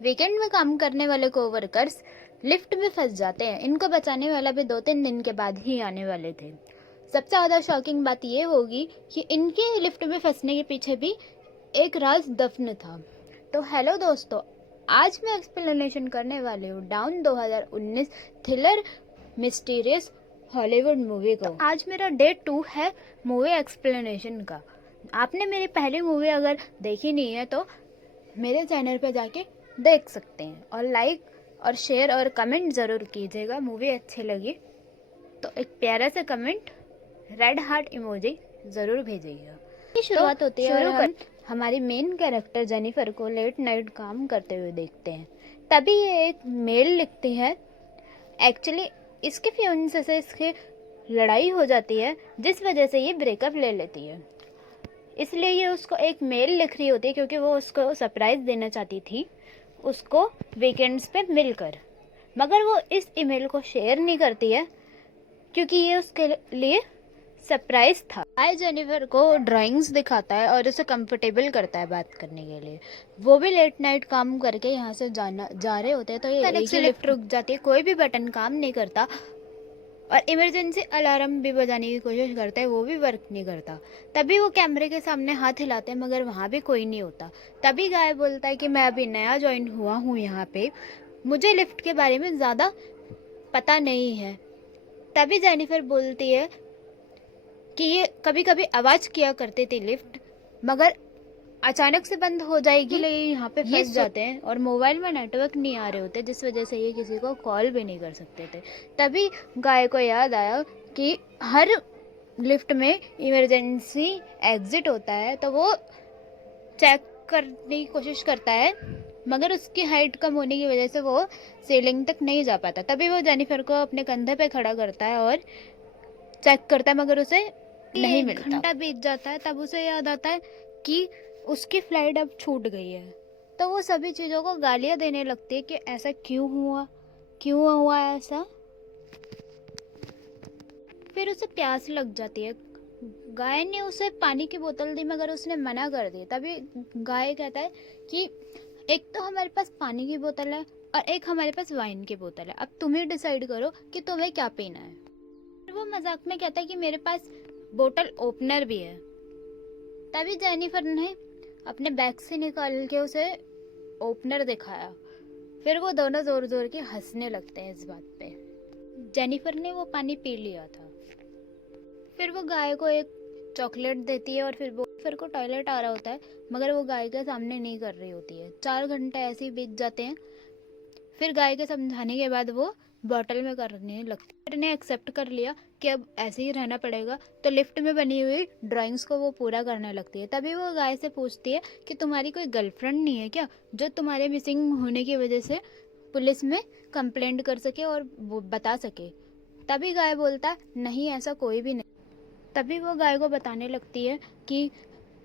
Weekend में काम करने वाले कोवर्कर्स लिफ्ट में फंस जाते हैं। इनको बचाने वाला भी 2-3 दिन के बाद ही आने वाले थे। सबसे ज़्यादा शॉकिंग बात ये होगी कि इनके लिफ्ट में फंसने के पीछे भी एक राज दफन था। तो हेलो दोस्तों, आज मैं एक्सप्लेनेशन करने वाली हूँ down 2019 thriller mysterious Hollywood movie को। तो आज मेरा डे 2 है मूवी एक्सप्लेनेशन का। आपने मेरी पहली मूवी अगर देखी नहीं है तो मेरे चैनल पे जाके देख सकते हैं, और लाइक और शेयर और कमेंट ज़रूर कीजिएगा। मूवी अच्छी लगी तो एक प्यारा सा कमेंट, रेड हार्ट इमोजी ज़रूर भेजिएगा। शुरुआत होती है और हम हमारी मेन कैरेक्टर जेनिफर को लेट नाइट काम करते हुए देखते हैं। तभी ये एक मेल लिखती है। एक्चुअली इसके फियांसे से इसकी लड़ाई हो जाती है, जिस वजह से ये ब्रेकअप ले लेती है। इसलिए ये उसको एक मेल लिख रही होती है क्योंकि वो उसको सरप्राइज़ देना चाहती थी उसको वीकेंड्स पे मिलकर। मगर वो इस ईमेल को शेयर नहीं करती है क्योंकि ये उसके लिए सरप्राइज था। आय जेनिफर को ड्राइंग्स दिखाता है और उसे कंफर्टेबल करता है बात करने के लिए। वो भी लेट नाइट काम करके यहाँ से जा रहे होते हैं तो ये एक ही लिफ्ट रुक जाती है। कोई भी बटन काम नहीं करता और इमरजेंसी अलार्म भी बजाने की कोशिश करता है, वो भी वर्क नहीं करता। तभी वो कैमरे के सामने हाथ हिलाते हैं मगर वहाँ भी कोई नहीं होता। तभी गाय बोलता है कि मैं अभी नया ज्वाइन हुआ हूँ यहाँ पे, मुझे लिफ्ट के बारे में ज़्यादा पता नहीं है। तभी जेनिफर बोलती है कि ये कभी कभी आवाज़ किया करते थे लिफ्ट, मगर अचानक से बंद हो जाएगी। ये यहाँ पे फंस जाते हैं और मोबाइल में नेटवर्क नहीं आ रहे होते, जिस वजह से ये किसी को कॉल भी नहीं कर सकते थे। तभी गाय को याद आया कि हर लिफ्ट में इमरजेंसी एग्जिट होता है, तो वो चेक करने की कोशिश करता है मगर उसकी हाइट कम होने की वजह से वो सीलिंग तक नहीं जा पाता। तभी वो जेनिफर को अपने कंधे पे खड़ा करता है और चेक करता है मगर उसे नहीं मिलता। घंटा बीत जाता है, तब उसे याद आता है कि उसकी फ्लाइट अब छूट गई है। तो वो सभी चीज़ों को गालियाँ देने लगती है कि ऐसा क्यों हुआ ऐसा। फिर उसे प्यास लग जाती है। गाय ने उसे पानी की बोतल दी मगर उसने मना कर दी। तभी गाय कहता है कि एक तो हमारे पास पानी की बोतल है और एक हमारे पास वाइन की बोतल है, अब तुम ही डिसाइड करो कि तुम्हें क्या पीना है। फिर वो मजाक में कहता है कि मेरे पास बोतल ओपनर भी है। तभी जेनिफर ने अपने बैग से निकाल के उसे ओपनर दिखाया। फिर वो दोनों जोर जोर के हंसने लगते हैं इस बात पे। जेनिफर ने वो पानी पी लिया था। फिर वो गाय को एक चॉकलेट देती है और फिर को टॉयलेट आ रहा होता है मगर वो गाय के सामने नहीं कर रही होती है। 4 घंटे ऐसे ही बीत जाते हैं। फिर गाय के समझाने के बाद वो बॉटल में करने लगती है। ने एक्सेप्ट कर लिया कि अब ऐसे ही रहना पड़ेगा, तो लिफ्ट में बनी हुई ड्राइंग्स को वो पूरा करने लगती है। तभी वो गाय से पूछती है कि तुम्हारी कोई गर्लफ्रेंड नहीं है क्या, जो तुम्हारे मिसिंग होने की वजह से पुलिस में कंप्लेंट कर सके और वो बता सके। तभी गाय बोलता है नहीं, ऐसा कोई भी नहीं। तभी वो गाय को बताने लगती है कि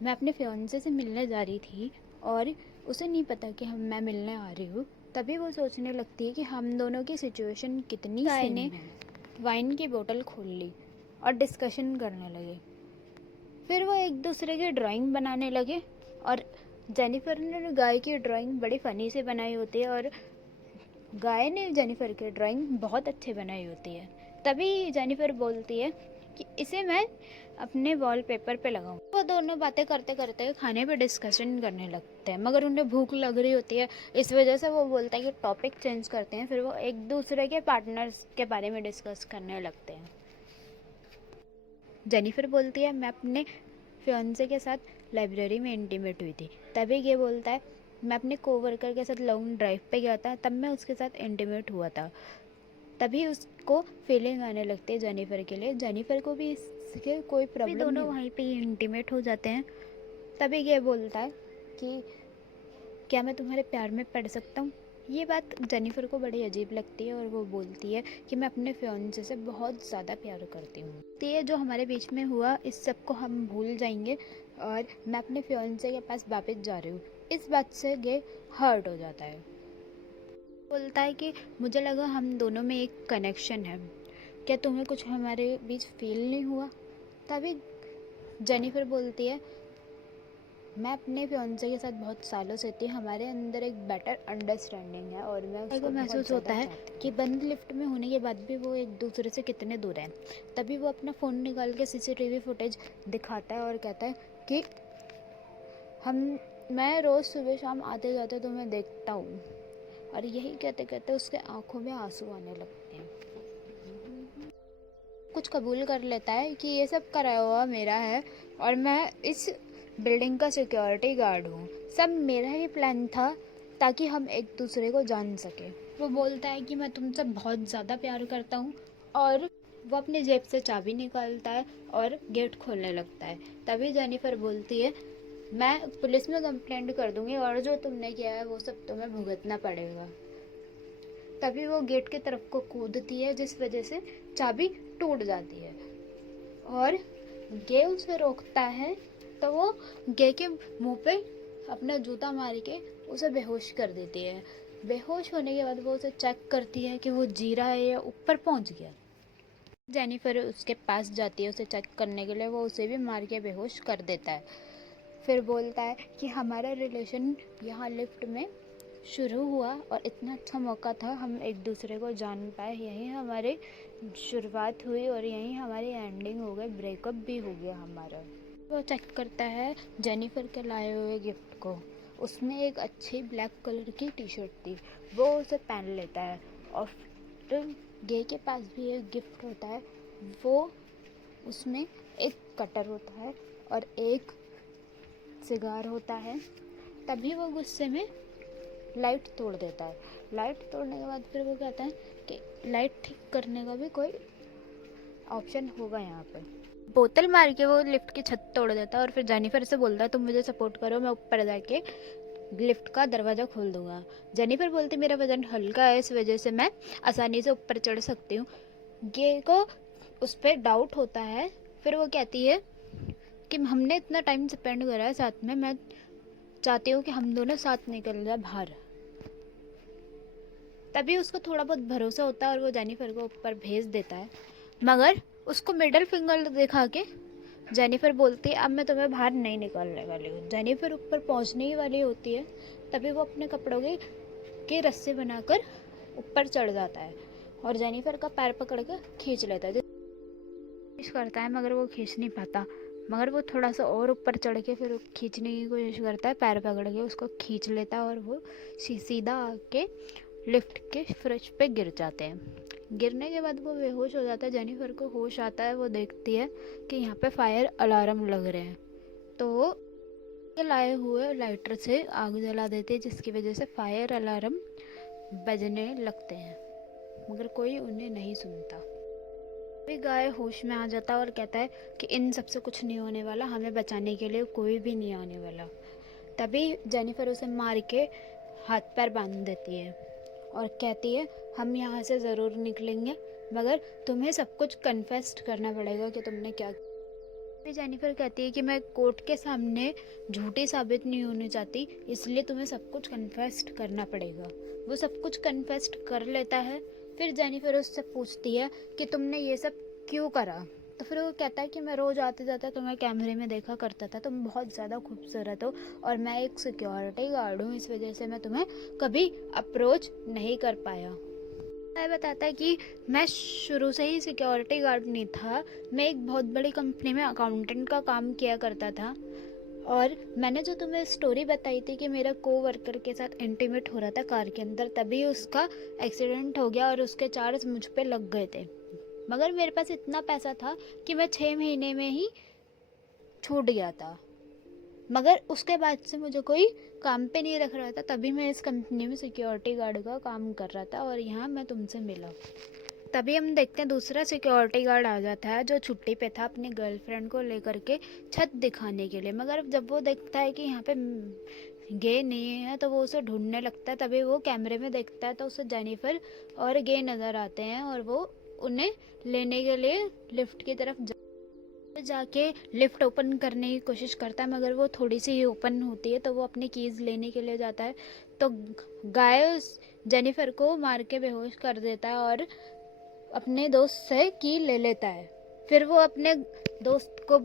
मैं अपने फियांसे से मिलने जा रही थी और उसे नहीं पता कि मैं मिलने आ रही हूँ। तभी वो सोचने लगती है कि हम दोनों की सिचुएशन कितनी गाय ने वाइन की बोतल खोल ली और डिस्कशन करने लगे। फिर वो एक दूसरे की ड्राइंग बनाने लगे और जेनिफर ने गाय की ड्राइंग बड़ी फ़नी से बनाई होती है और गाय ने जेनिफर की ड्राइंग बहुत अच्छी बनाई होती है। तभी जेनिफर बोलती है कि इसे मैं अपने वॉलपेपर पे लगाऊं। वो दोनों बातें करते करते खाने पे डिस्कशन करने लगते हैं मगर उन्हें भूख लग रही होती है, इस वजह से वो बोलता है कि टॉपिक चेंज करते हैं। फिर वो एक दूसरे के पार्टनर्स के बारे में डिस्कस करने लगते हैं। जेनिफर बोलती है मैं अपने फियांसे के साथ लाइब्रेरी में इंटीमेट हुई थी। तभी ये बोलता है मैं अपने कोवर्कर के साथ लॉन्ग ड्राइव पे गया था, तब मैं उसके साथ इंटीमेट हुआ था। तभी उसको फीलिंग आने लगती है जेनिफर के लिए। जेनिफर को भी इसके कोई प्रॉब्लम नहीं। दोनों वहीं पे इंटीमेट हो जाते हैं। तभी ये बोलता है कि क्या मैं तुम्हारे प्यार में पड़ सकता हूँ। ये बात जेनिफर को बड़ी अजीब लगती है और वो बोलती है कि मैं अपने फियांसे से बहुत ज़्यादा प्यार करती हूँ। तो ये जो हमारे बीच में हुआ इस सब को हम भूल जाएंगे और मैं अपने फियांसे के पास वापस जा रही हूँ। इस बात से ये हर्ट हो जाता है। बोलता है कि मुझे लगा हम दोनों में एक कनेक्शन है, क्या तुम्हें कुछ हमारे बीच फील नहीं हुआ। तभी जेनिफर बोलती है मैं अपने फियांसे के साथ बहुत सालों से थी, हमारे अंदर एक बेटर अंडरस्टैंडिंग है और मैं उसको महसूस होता है कि बंद लिफ्ट में होने के बाद भी वो एक दूसरे से कितने दूर हैं। तभी वो अपना फ़ोन निकाल के सीसीटीवी फुटेज दिखाता है और कहता है कि मैं रोज़ सुबह शाम आते जाते तुम्हें देखता हूँ। और यही कहते कहते उसके आंखों में आंसू आने लगते हैं। कुछ कबूल कर लेता है कि ये सब कराया हुआ मेरा है और मैं इस बिल्डिंग का सिक्योरिटी गार्ड हूँ, सब मेरा ही प्लान था ताकि हम एक दूसरे को जान सके। वो बोलता है कि मैं तुमसे बहुत ज़्यादा प्यार करता हूँ और वो अपने जेब से चाबी निकालता है और गेट खोलने लगता है। तभी जेनिफर बोलती है, मैं पुलिस में कंप्लेंट कर दूंगी और जो तुमने किया है वो सब तुम्हें भुगतना पड़ेगा। तभी वो गेट की तरफ को कूदती है जिस वजह से चाबी टूट जाती है और गे उसे रोकता है। तो वो गे के मुंह पे अपना जूता मार के उसे बेहोश कर देती है। बेहोश होने के बाद वो उसे चेक करती है कि वो जी रहा है या ऊपर पहुंच गया। जेनिफर उसके पास जाती है उसे चेक करने के लिए, वो उसे भी मार के बेहोश कर देता है। फिर बोलता है कि हमारा रिलेशन यहाँ लिफ्ट में शुरू हुआ और इतना अच्छा मौका था, हम एक दूसरे को जान पाए, यहीं हमारी शुरुआत हुई और यहीं हमारी एंडिंग हो गई, ब्रेकअप भी हो गया हमारा। वो चेक करता है जेनिफर के लाए हुए गिफ्ट को, उसमें एक अच्छी ब्लैक कलर की टी शर्ट थी, वो उसे पहन लेता है। और फिर गे के पास भी एक गिफ्ट होता है, वो उसमें एक कटर होता है और एक सिगार होता है। तभी वो गुस्से में लाइट तोड़ देता है। लाइट तोड़ने के बाद फिर वो कहता है कि लाइट ठीक करने का भी कोई ऑप्शन होगा यहाँ पे। बोतल मार के वो लिफ्ट की छत तोड़ देता है और फिर जेनिफर से बोलता है तुम मुझे सपोर्ट करो, मैं ऊपर जाके लिफ्ट का दरवाज़ा खोल दूंगा। जेनिफर बोलती मेरा वजन हल्का है, इस वजह से मैं आसानी से ऊपर चढ़ सकती हूँ। गे को उस पर डाउट होता है। फिर वो कहती है कि हमने इतना टाइम स्पेंड करा है साथ में, मैं चाहती हूँ कि हम दोनों साथ निकल जाए बाहर। तभी उसको थोड़ा बहुत भरोसा होता है और वो जेनिफर को ऊपर भेज देता है, मगर उसको मिडल फिंगर दिखा के जेनिफर बोलती है अब मैं तुम्हें बाहर नहीं निकालने वाली हूँ। जेनिफर ऊपर पहुँचने ही वाली होती है, तभी वो अपने कपड़ों के रस्से बनाकर ऊपर चढ़ जाता है और जेनिफर का पैर पकड़ के खींच लेता है। कोशिश करता है मगर वो खींच नहीं पाता, मगर वो थोड़ा सा और ऊपर चढ़ के फिर खींचने की कोशिश करता है, पैर पकड़ के उसको खींच लेता है और वो सीधा आके लिफ्ट के फ्रिज पे गिर जाते हैं। गिरने के बाद वो बेहोश हो जाता है। जेनिफर को होश आता है, वो देखती है कि यहाँ पे फायर अलार्म लग रहे हैं, तो वो ये लाए हुए लाइटर से आग जला देते हैं जिसकी वजह से फायर अलार्म बजने लगते हैं, मगर कोई उन्हें नहीं सुनता। भी गाय होश में आ जाता है और कहता है कि इन सबसे कुछ नहीं होने वाला, हमें बचाने के लिए कोई भी नहीं आने वाला। तभी जेनिफर उसे मार के हाथ पैर बांध देती है और कहती है हम यहाँ से ज़रूर निकलेंगे, मगर तुम्हें सब कुछ कन्फेस्ट करना पड़ेगा कि तुमने क्या। फिर जेनिफर कहती है कि मैं कोर्ट के सामने झूठी साबित नहीं होनी चाहती, इसलिए तुम्हें सब कुछ कन्फेस्ट करना पड़ेगा। वो सब कुछ कन्फेस्ट कर लेता है। फिर जेनिफर उससे पूछती है कि तुमने ये सब क्यों करा। तो फिर वो कहता है कि मैं रोज़ आते जाते तुम्हें कैमरे में देखा करता था, तुम बहुत ज़्यादा खूबसूरत हो और मैं एक सिक्योरिटी गार्ड हूँ, इस वजह से मैं तुम्हें कभी अप्रोच नहीं कर पाया। मैं बताता है कि मैं शुरू से ही सिक्योरिटी गार्ड नहीं था, मैं एक बहुत बड़ी कंपनी में अकाउंटेंट का काम किया करता था और मैंने जो तुम्हें स्टोरी बताई थी कि मेरा कोवर्कर के साथ इंटीमेट हो रहा था कार के अंदर, तभी उसका एक्सीडेंट हो गया और उसके चार्ज मुझ पे लग गए थे, मगर मेरे पास इतना पैसा था कि मैं 6 महीने में ही छूट गया था, मगर उसके बाद से मुझे कोई काम पे नहीं रख रहा था, तभी मैं इस कंपनी में सिक्योरिटी गार्ड का काम कर रहा था और यहाँ मैं तुमसे मिला। तभी हम देखते हैं दूसरा सिक्योरिटी गार्ड आ जाता है जो छुट्टी पे था अपनी गर्लफ्रेंड को लेकर के छत दिखाने के लिए, मगर जब वो देखता है कि यहाँ पे गे नहीं है तो वो उसे ढूंढने लगता है। तभी वो कैमरे में देखता है तो उसे जेनिफर और गे नज़र आते हैं और वो उन्हें लेने के लिए लिफ्ट की तरफ जाके लिफ्ट ओपन करने की कोशिश करता है, मगर वो थोड़ी सी ही ओपन होती है, तो वो अपनी कीज़ लेने के लिए जाता है तो गाय जेनिफर को मार के बेहोश कर देता है और अपने दोस्त से की ले लेता है। फिर वो अपने दोस्त को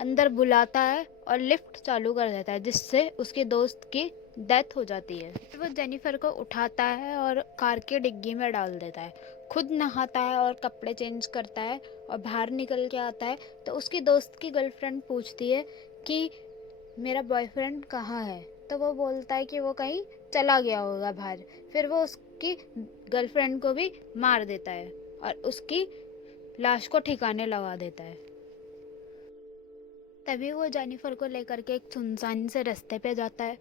अंदर बुलाता है और लिफ्ट चालू कर देता है, जिससे उसके दोस्त की डेथ हो जाती है। फिर वो जेनिफर को उठाता है और कार की डिग्गी में डाल देता है, खुद नहाता है और कपड़े चेंज करता है और बाहर निकल के आता है। तो उसकी दोस्त की गर्लफ्रेंड पूछती है कि मेरा बॉयफ्रेंड कहाँ है, तो वो बोलता है कि वो कहीं चला गया होगा बाहर। फिर वो उसकी गर्लफ्रेंड को भी मार देता है और उसकी लाश को ठिकाने लगा देता है। तभी वो जेनिफर को लेकर के एक सुनसान से रास्ते पे जाता है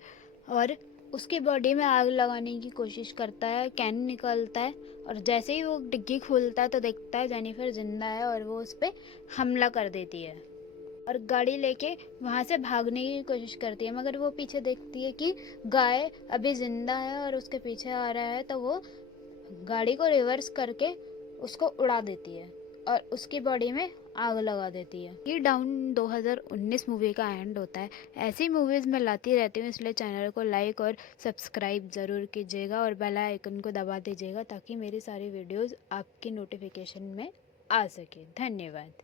और उसकी बॉडी में आग लगाने की कोशिश करता है। कैन निकलता है और जैसे ही वो डिग्गी खोलता है तो देखता है जेनिफर जिंदा है और वो उस पर हमला कर देती है और गाड़ी लेके वहाँ से भागने की कोशिश करती है, मगर वो पीछे देखती है कि गाय अभी जिंदा है और उसके पीछे आ रहा है, तो वो गाड़ी को रिवर्स करके उसको उड़ा देती है और उसकी बॉडी में आग लगा देती है। ये डाउन 2019 मूवी का एंड होता है। ऐसी मूवीज़ मैं लाती रहती हूँ, इसलिए चैनल को लाइक और सब्सक्राइब ज़रूर कीजिएगा और बेल आइकन को दबा दीजिएगा ताकि मेरी सारी वीडियोज़ आपकी नोटिफिकेशन में आ सके। धन्यवाद।